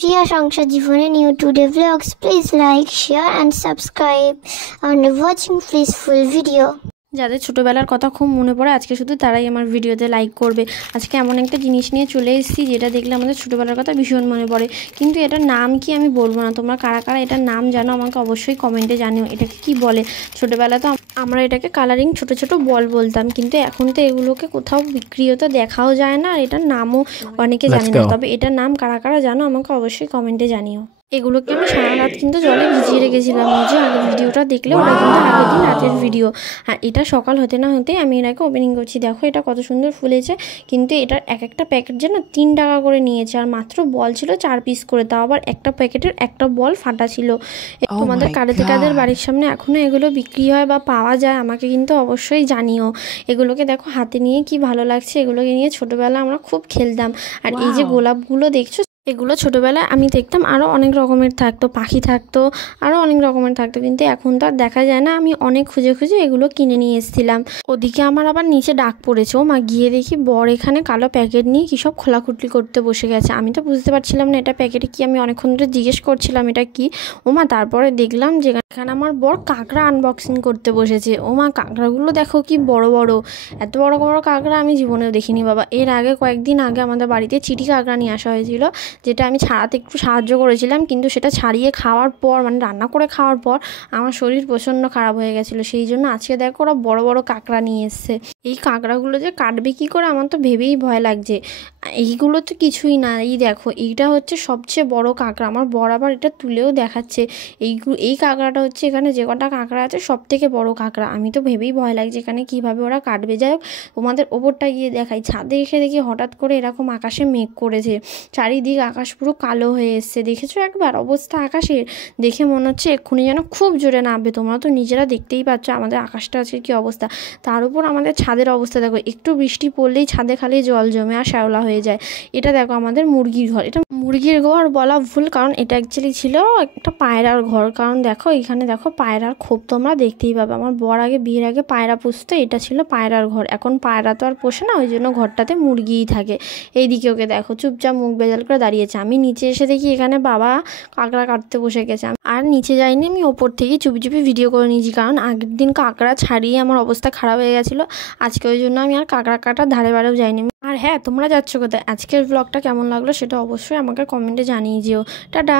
Ria Shangsha Jivone new today vlogs. Please like, share and subscribe. And watching please full video. যাদের ছোটোবেলার কথা খুব মনে পড়ে আজকে শুধু তারাই আমার ভিডিওতে লাইক করবে। আজকে এমন একটা জিনিস নিয়ে চলে এসেছি যেটা দেখলে আমাদের ছোটোবেলার কথা ভীষণ মনে পড়ে, কিন্তু এটার নাম কি আমি বলবো না। তোমরা কারা কারা এটার নাম জানো আমাকে অবশ্যই কমেন্টে জানিও। এটাকে কি বলে? ছোটোবেলা তো আমরা এটাকে কালারিং ছোট ছোট বল বলতাম, কিন্তু এখন তো এগুলোকে কোথাও বিক্রিও তো দেখাও যায় না, আর এটার নামও অনেকে জানে না। তবে এটার নাম কারা কারা জানো আমাকে অবশ্যই কমেন্টে জানিও। এগুলোকে আমি সারা রাত কিন্তু জলে ভিজিয়ে রেখেছিলাম। যে আগের ভিডিওটা দেখলে ওটা কিন্তু আগের দিন রাতের ভিডিও। আর এটা সকাল হতে না হতে আমি এটাকে ওপেনিং করছি। দেখো এটা কত সুন্দর ফুলেছে, কিন্তু এটার এক একটা প্যাকেট যেন 3 টাকা করে নিয়েছে, আর মাত্র বল ছিল 4 পিস করে, তাও আবার একটা প্যাকেটের একটা বল ফাটা ছিল। তোমাদের কাদের বাড়ির সামনে এখনও এগুলো বিক্রি হয় বা পাওয়া যায় আমাকে কিন্তু অবশ্যই জানিও। এগুলোকে দেখো হাতে নিয়ে কি ভালো লাগছে। এগুলোকে নিয়ে ছোটোবেলা আমরা খুব খেলতাম। আর এই যে গোলাপগুলো দেখছো, এগুলো ছোটোবেলায় আমি দেখতাম আরও অনেক রকমের থাকতো, পাখি থাকতো, আরও অনেক রকমের থাকতো, কিন্তু এখন তো আর দেখা যায় না। আমি অনেক খুঁজে খুঁজে এগুলো কিনে নিয়ে এসেছিলাম। ওদিকে আমার আবার নিচে ডাক পড়েছে। ও মা, গিয়ে দেখি বর এখানে কালো প্যাকেট নিয়ে কী সব খোলাখুটলি করতে বসে গেছে। আমি তো বুঝতে পারছিলাম না এটা প্যাকেটে কি। আমি অনেকক্ষণ ধরে জিজ্ঞেস করছিলাম এটা কি। ও মা, তারপরে দেখলাম যে এখানে আমার বর কাঁকড়া আনবক্সিং করতে বসেছে। ও মা, কাঁকড়াগুলো দেখো কি বড় বড়। এত বড় বড় কাঁকড়া আমি জীবনেও দেখিনি বাবা। এর আগে কয়েকদিন আগে আমাদের বাড়িতে চিটি কাঁকড়া নিয়ে আসা হয়েছিল, যেটা আমি ছাড়াতে একটু সাহায্য করেছিলাম, কিন্তু সেটা ছাড়িয়ে খাওয়ার পর মানে রান্না করে খাওয়ার পর আমার শরীর প্রচণ্ড খারাপ হয়ে গেছিলো। সেই জন্য আজকে দেখো ওরা বড় বড় কাঁকড়া নিয়ে এসছে। এই কাঁকড়াগুলো যে কাটবে কী করে আমার তো ভেবেই ভয় লাগছে। এইগুলো তো কিছুই না। এই দেখো, এইটা হচ্ছে সবচেয়ে বড় কাঁকড়া। আমার বর আবার এটা তুলেও দেখাচ্ছে। এই কাঁকড়াটা হচ্ছে এখানে যে কটা কাঁকড়া আছে সব থেকে বড় কাঁকড়া। আমি তো ভেবেই ভয় লাগছে এখানে কীভাবে ওরা কাটবে। যাই হোক, তোমাদের ওপরটা গিয়ে দেখাই। ছাদে এসে দেখি হঠাৎ করে এরকম আকাশে মেঘ করেছে, চারিদিক আকাশ পুরো কালো হয়ে এসছে। দেখেছো একবার অবস্থা আকাশের? দেখে মনে হচ্ছে এক্ষুনি যেন খুব জোরে নামবে। তোমরা তো নিজেরা দেখতেই পাচ্ছ আমাদের আকাশটা আছে কী অবস্থা। তার উপর আমাদের ছাদের অবস্থা দেখো, একটু বৃষ্টি পড়লেই ছাদে খালি জল জমে আর শ্যাওলা হয়ে যায়। এটা দেখো আমাদের মুরগির ঘর। এটা মুরগির ঘর বলা ভুল, কারণ এটা অ্যাকচুয়ালি ছিল একটা পায়রার ঘর। কারণ দেখো এখানে দেখো পায়রার খোপ তোমরা দেখতেই পাবে। আমার বর আগে বিয়ের আগে পায়রা পুষতো, এটা ছিল পায়রার ঘর। এখন পায়রা তো আর পোষে না, ওই জন্য ঘরটাতে মুরগিই থাকে। এইদিকে ওকে দেখো চুপচাপ মুখ বেজাল করে দাঁড়িয়েছে। আমি নিচে এসে দেখি এখানে বাবা কাঁকড়া কাটতে বসে গেছে। আর নিচে যাইনি, আমি ওপর থেকে চুপি চুপি ভিডিও করে নিয়েছি, কারণ আগের দিন কাঁকড়া ছাড়িয়ে আমার অবস্থা খারাপ হয়ে গেছিলো। আজকে ওই জন্য আমি আর কাঁকড়া কাটার ধারে বারেও যাইনি। আর হ্যাঁ, তোমরা যাচ্ছ কোথায়? আজকের ব্লগটা কেমন লাগলো সেটা অবশ্যই আমাকে কমেন্টে জানিয়ে দিও। টাটা।